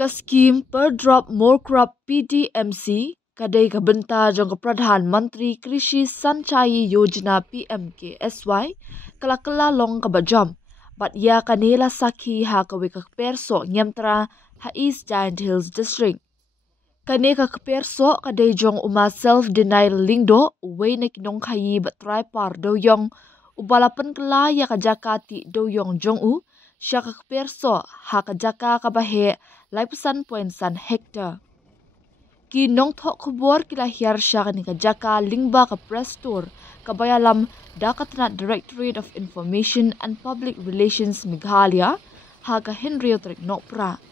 Ka scheme per drop more crop PDMC kadai ka benta jong ka Pradhan Mantri Krishi Sanchayi Yojana PMKSY kala long ka bajam but ya kanela sakhi ha ka weka perso nyamtra ha East Giant Hills District. Kane ka perso kadai jong uma self denial lingdo uwe na kinong khayi bat tripar do yong ubalapan kala ya ka jakati do yong jong u siya ka perso ha ka jaka ka bahe laipusan poinsan hektar. Ki nong thok khubor kila hiar siya ka jaka lingba ka press tour kabayalam Dakatna Directorate of Information and Public Relations Meghalaya ha ka Henry Utrik Nopra.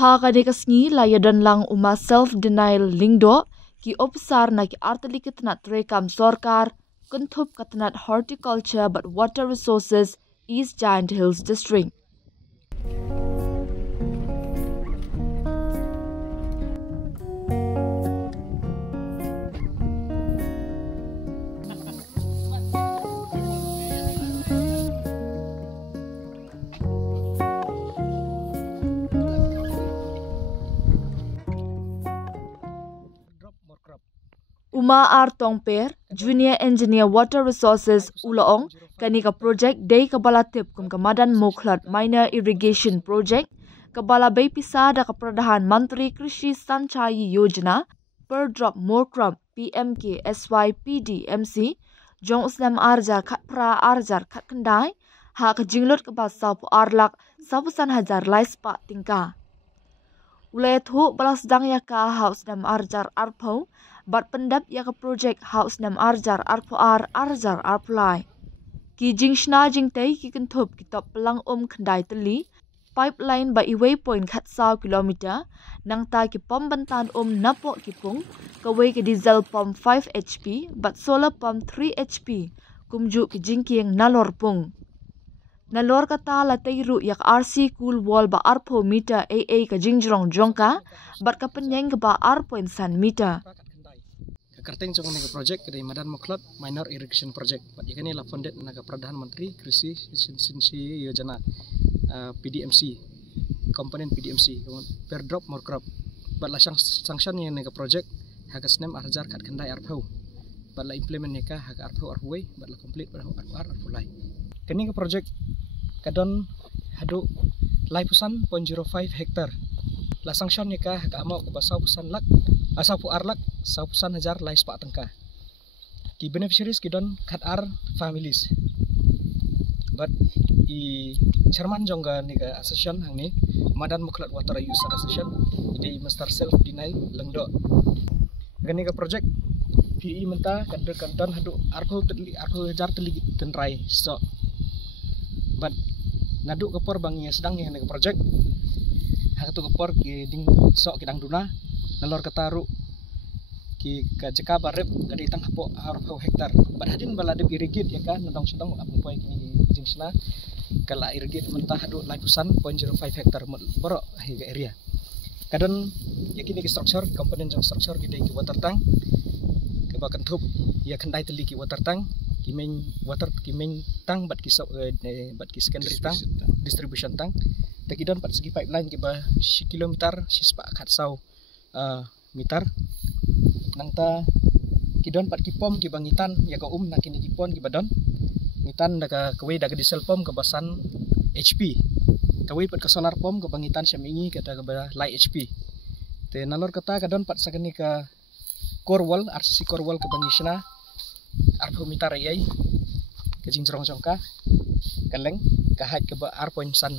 Ha ka dekasngi layadan lang uma self-denial lingdo ki opsar na ki artali kitnat rekam sorkar kuntup katnat horticulture but water resources East Giant Hills District. Uma R. Tongper, Junior Engineer Water Resources Ulaong, kanika project day kabala tip kum kamadan Moklat Minor Irrigation Project, kabala bay pisada ka Pradhan Mantri Krishi Sanchayi Yojana, per drop more crop PMKSY PDMC, jong uslam arjar kat pra arjar kat kendai, ha ka jinglot ka sapu arlak sapusan hajar laispa tingka. Ulay thu balas dang ya ka haus nam arjar arpo, bat pendap ya ka project haus nam arjar arpo arjar arpulai. Ki jing shna jing tay ki kentup ki top pelang kendai teli, pipeline ba iway point kat saw kilometer, nang ta ki pom bantan napo ki pung, kaway ki diesel pump 5 HP, bat solar pump 3 HP, kumju ki jingking nalor pung. Nalor kata latay ru yak RC cool wall ba arpo meter AA ka jingjrong jongka, bat ka penyeng ka ba arpo insan meter. Kerteng jong naga project dari Madan Moklat Minor Irrigation Project. Bat ikani la funded naga Pradhan Mantri Krishi Sanchayi Yojana PDMC, komponen PDMC, per drop more crop. Bat la sanction yang naga project hagas nem arjar kat kendai arpau. Bat la implement neka haga arpau arhuai, bat la complete arpulai. Kini ke project kadon hadu laipusan 0.05 hektar. La sanction neka haga amau ke basau pusan lak, asapu arlak saupusan hajar lai spak tengka. Ki beneficiaries kidon kat ar families. But i chairman jongga niga association hang ni Madan Moklat Water User Association ide master self denial lengdo. Gani ka project PE menta kadon hadu arpo hajar teli tenrai so. But nadu kapor bang sedang ni ka project. Hakatu kapor ki ding sok kidang duna nalor kataru ki ka jeka barep dari tang hapo arpo hektar badhadin balade irigate ya kan nandong sedang apung poy kini jingsna kala irigate mentah hadu laipusan 0.05 hektar borok higa area kadon yakini ki structure komponen jong structure gede ki water tank ke bakan thup ya kendai teli ki water tank ki main water ki main tank bat ki secondary tank distribution tank tekidon pat segi pipeline ki ba kilometer sispa kat sau meter nangta kidon pat kipom ki bangitan ya ka na kini kipon ki badon ngitan daga kawai daga diesel pom ke basan HP kawai pat ka solar pom ke bangitan syamingi kata ke light HP te nalor kata kadon pat sakani ka core wall RCC core wall ke bangisna arpo meter ayai ke jingjrong jongka kaleng ka height ke ba arpoint san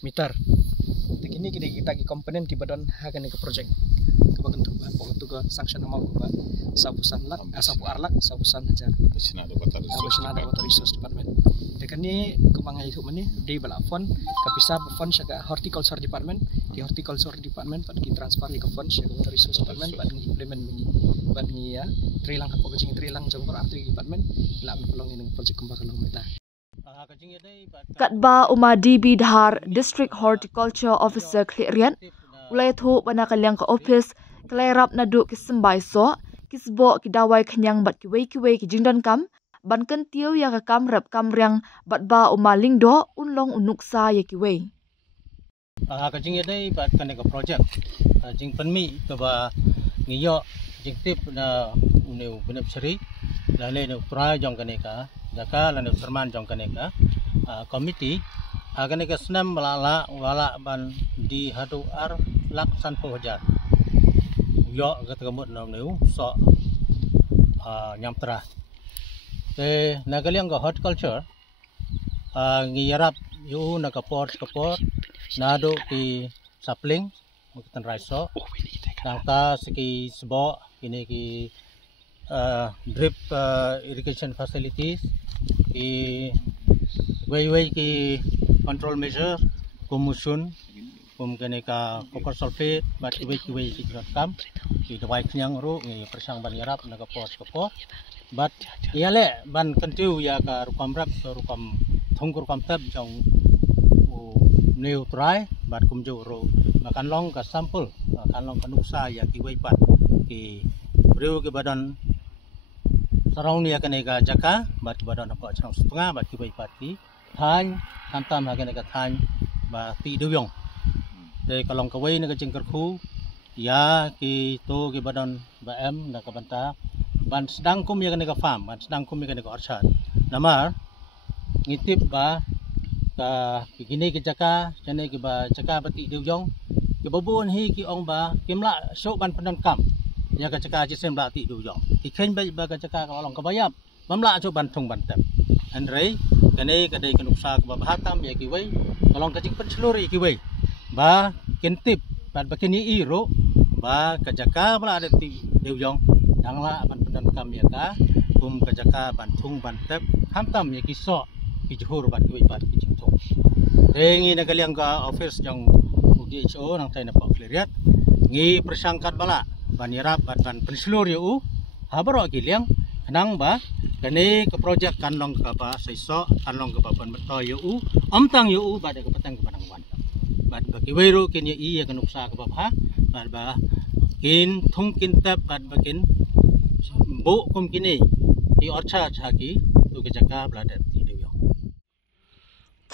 meter te kini kita ki komponen ki badon hagani ke project kebagentu ke sanction amau ba sapusan lak asapu arlak sapusan hajar National Water Resource Department dekani kemangai itu meni di bala fund kapisa fund syaga horticulture department di horticulture department pat ki transfer ke fund syaga water resource department pat implement meni bat ni ya trilang hapo kecing trilang jongkor arti department la pelong ini project kembang kalong meta Katba uma DB Dhar District Horticulture Officer Klirian ulay thu panakalyang ka office kelairap nadu kisembai so kisbo kidawai kenyang bat kiwei ki jingdan kam ban kan tiu ya ka kam rap kam riang bat ba uma lingdo unlong unuksa ya kiwei Kajing ini bat kan ke projek kajing penmi ke ba ngiyo jing tip na uneu benep seri lalu ne pra jong kan ka jaka lalu serman jong kan ka komiti kan ka senam lala ban di hadu ar laksan pojar yo ka temut na neu so nyamtra te nagaliang ka horticulture ngiyarap yu na kaport nado ki sapling mungkin raiso nangta seki sebo ini ki drip irrigation facilities ki way ki control measure kumusun kene ka copper sulfate bat ki way ki kam ki dawai knyang ru ngi persang ban yarap na kaport bat yale ban kentiu ya ka rukam rap rukam thongkur kam tab jong neutral bat kumjo ro makan long ka sampel makan long kanuksa ya ki wai pat ki breu ke badan sarong ni akan ega jaka bat ki badan apa chang setengah bat ki wai pat ki than kantam akan ega than ba ti duyong de kalong ka wai na ka jengker khu ya ki to ki badan ba em na ka banta ban sedang kum ya kan ega farm ban sedang kum ya kan ega orchard namar ngitip ba ka begini ke jaka jane ke ba jaka pati diujong ke babun hi ki ong ba kimla sok ban pendan kam ya ka jaka ji sem la ti diujong ki khen ba ka jaka ka long ka bayap mamla sok ban thong ban tap andre kane ka dei kanuksa ka ba hatam ya ki wei kalong ka jing penseluri ki wei ba kentip ban bakini iro ba ka jaka bala ada ti diujong dangla ban pendan kam ya ka kum ka jaka ban thong ban tap hatam ya ki sok ki johor bat ki wei bat ki Rengi nagaliang ka office yang UDHO nang tayo na pa-clearyat ngi persangkat bala banirap at ban penselur yu habaro giliang kanang ba kani ke project kanlong ka ba saiso kanlong ka ba ban beto yu amtang yu ba de kapatang ka panangwan bat ba kiwero kini iya kanuksa ka ba bat ba kin thong kin tap bat ba kin bo kum kini ti orcha chaki tu ke jaka bladat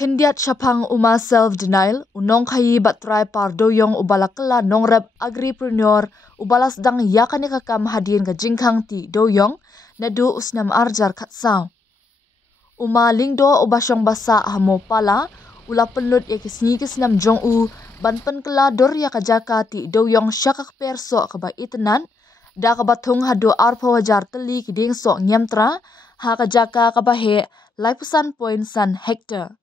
Kendiat Shapang Uma self-denial, unong kayi batray pardoyong ubalakala nongrep agripreneur ubalas dang yakani kakam hadin ka jingkang ti doyong na du usnam arjar katsaw. Uma lingdo ubasyong basa hamo pala ula penlut ya kisni kisnam jong u banpen kala dor ya kajaka ti doyong syakak perso kaba itenan da kabatung hado arpo wajar teli kiding so nyamtra ha kajaka kabahe laipusan point san hektar.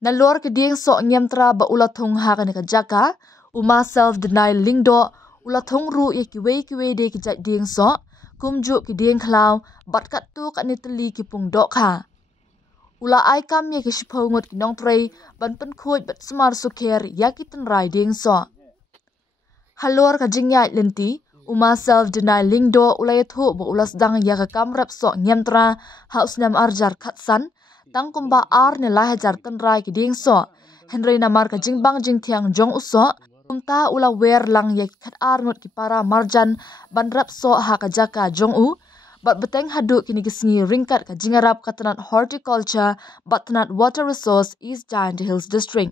Nalor keding sok nyamtra ba ulathong hakan ka jaka uma self denial lingdo ulathong ru ye kiwe de ki ding sok kumju keding khlaw bat kat tu ka nitli ki pung dok kha ula ai kam ye ki shphongot ki nong trei ban pen khoj bat smar sukher yaki tan rai ding sok halor ka jingya lenti uma self denial lingdo ulay thu ba ulas dang ya ka kamrap sok nyamtra hausnam arjar khatsan tang kumba ar ne la hajar tan rai ki ding so henry namar ka jingbang jing thiang jong uso kumta ula wer lang ye khat ar ngot ki para marjan banrap so ha ka jaka jong u bat beteng hadu kini kisngi ringkat ka jingarap katanat horticulture batnat water resource East Giant Hills district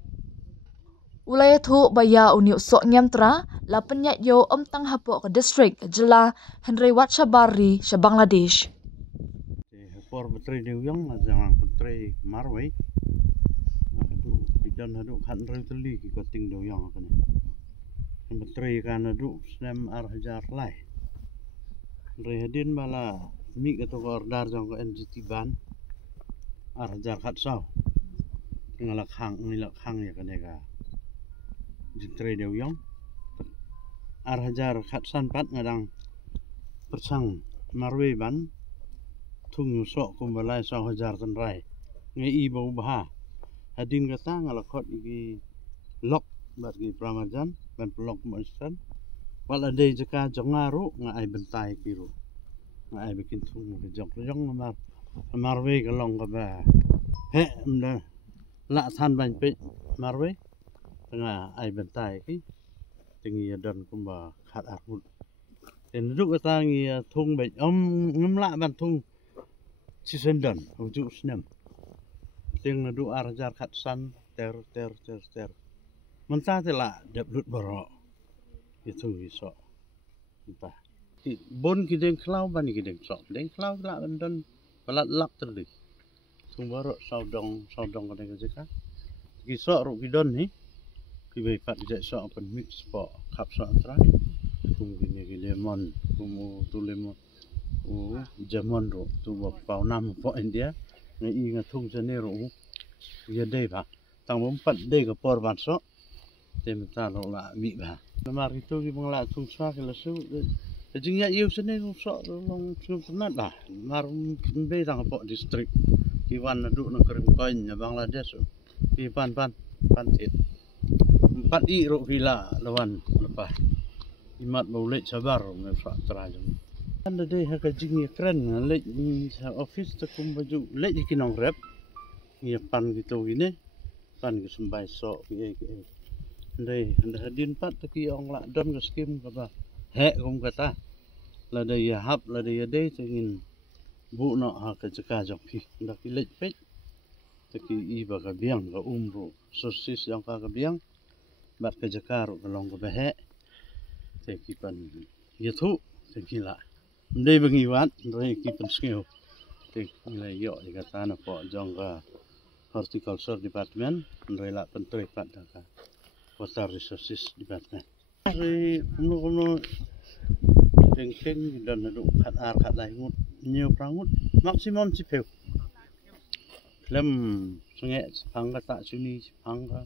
ulay thu baya uni so nyamtra la penyat yo tang hapo ka district ka jila henry watchabari sa Bangladesh por betray New York jangan betray Marway adu bidan adu kan ruteli ki koting New York kan betray kan adu snam ar hajar lai rehadin bala mi ka to ordar jong ko NGT ban ar hajar khat saw ngalak hang ya kan ka betray New York ar hajar khat san pat ngadang persang Marway ban tung sok kumbalai 2,000 tan rai ngai i bau bah hadin kata ngalakot igi lok bat gi pramajan ban pelok monsan wala dei jaka jongaru ngai bentai kiru ngai bikin tung jong marwe kalong ka ba he mda la san ban pe marwe tengah ai bentai ki tingi dan kumba khat arut ten duk kata ngi tung be ngamla ban tung Sisendon ujuk senam ting nadu arjar khat san ter mentah telah debut borok itu iso entah bon kideng klau bani kideng klau lah dan balat lak terdi sumbarok saudong kadang jeka kisok ru kidon ni kibai pat jek sok pen mix po kap sok tra kum gini lemon kumu tu lemon jamon ru tu pau nam po India ngai ngatung jane ru ya dei ba tang empat dei ke por ban sok temta lo la mi ba lemar itu ki bangla tung swa ke lesu jing ya yu sene sok long sunat lah mar be tang po district ki wan du nang kerim koin Bangladesh ki pan tit empat i ro vila lawan lepas imat maulid sabar ngefak terajung anda deh haka jing keren lek office takum baju lek kinong rep ia pan gitu gini pan ke sembai sok ye deh anda hadin pat taki ong la don ke skim kata he kum kata la deh ya hap la deh ya deh ingin bu no haka jeka jok pi ndak lek pet taki iba ka biang ka umru sosis yang ka biang bat ke jeka ro long ke behe taki pan yetu taki la ndai bengi wat ndai ki pan skeu taki la yo kata na po jong ka horticulture department ndai la pentri pat ka water resources department ri kuno tengkeng dan adu khat lai ngut nhiều prangut maximum chipeu lem sungai pangga tak suni pangga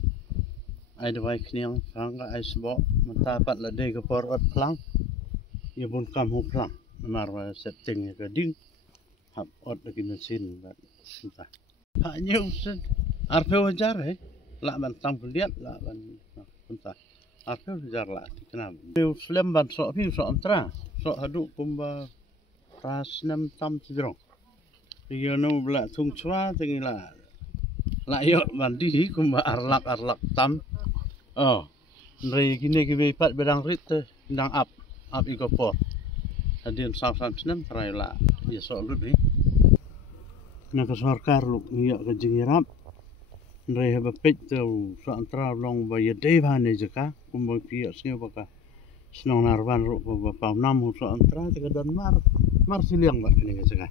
ai dawai khniang pangga ai sbo mata pat la de ke por ot plang ye bun kam hu plang mar setting ke ding hap ot lagi mesin bat entah ha nhiều sen arpeu jar he la ban tam liat la ban entah arpeu jar la kenam eu lem ban so pi so antra so hadu kumba ras nam tam tidrong yo no bla thung chwa tengi la yo bandi kumba arlak tam ndai kini ki be pat bedang rit ndang up iko por hadin sam senam trai la ya so lut ni na ka sarkar lu yo ka jingirap ndai ha bapet tu so antra long ba ye de ba ne jaka kumba pi sneu baka snong narban ru ba pau nam so antra te ka dan mar siliang ba kini ka jaka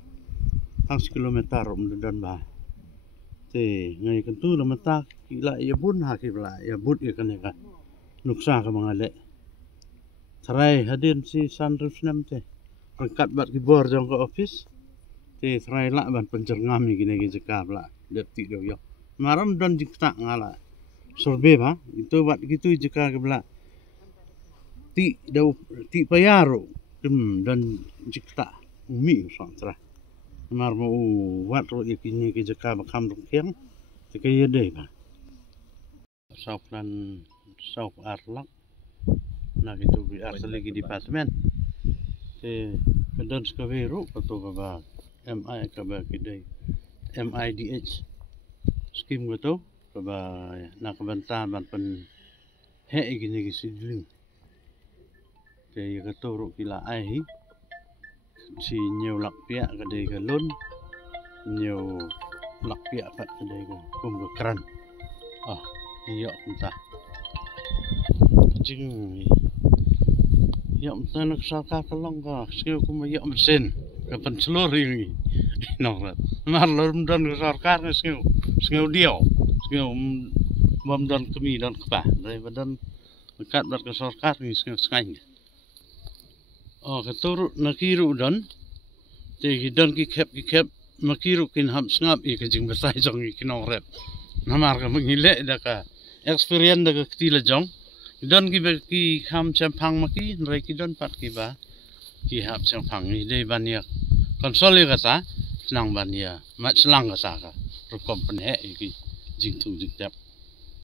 100 kilometer dan ba te ngai kan tu la mata kila ya bun ha kila ya but ya kan ka nuksa ka mga le try hadin si sandrus nam te rangkat bat ki bor jong ka office te try la ban pencerngam ni gini jeka la detik do yo maram dan jikta ngala survey ba itu bat gitu jeka ke bla ti payaro dan jikta umi santra mar mo wat ro ikini ke jeka bakam rungkeng te ke yede ba sau arlak na gitu bi arselegi department te kedon skaveru pato ba MI ka ba kidai MIDH skim goto ba na kabanta ban pen he igini ki sidling te gatoro kila ai si nhiều lak pia ka dei ka lon nhiều lak pia pat ka dei ka kum ka kran iyo kunta jing yo mta nak saka kalong ka skill kum yo mesin ka pan selori ni no mar lor dan sarkar skill dio skill bom dan kemi dan kpa dai badan kat bat ka sarkar ni skill skai katur nakiru dan te hidan ki khep makiru kin ham snap i ka jing basai jong i kinong rep namar ka mangile da ka experience da ka tila jong dan ki kham champang maki nrai ki don pat ki ba ki hap champang ni dei bania konsole ka sa nang bania mat slang ka sa ka ro company ki jing tu jing tap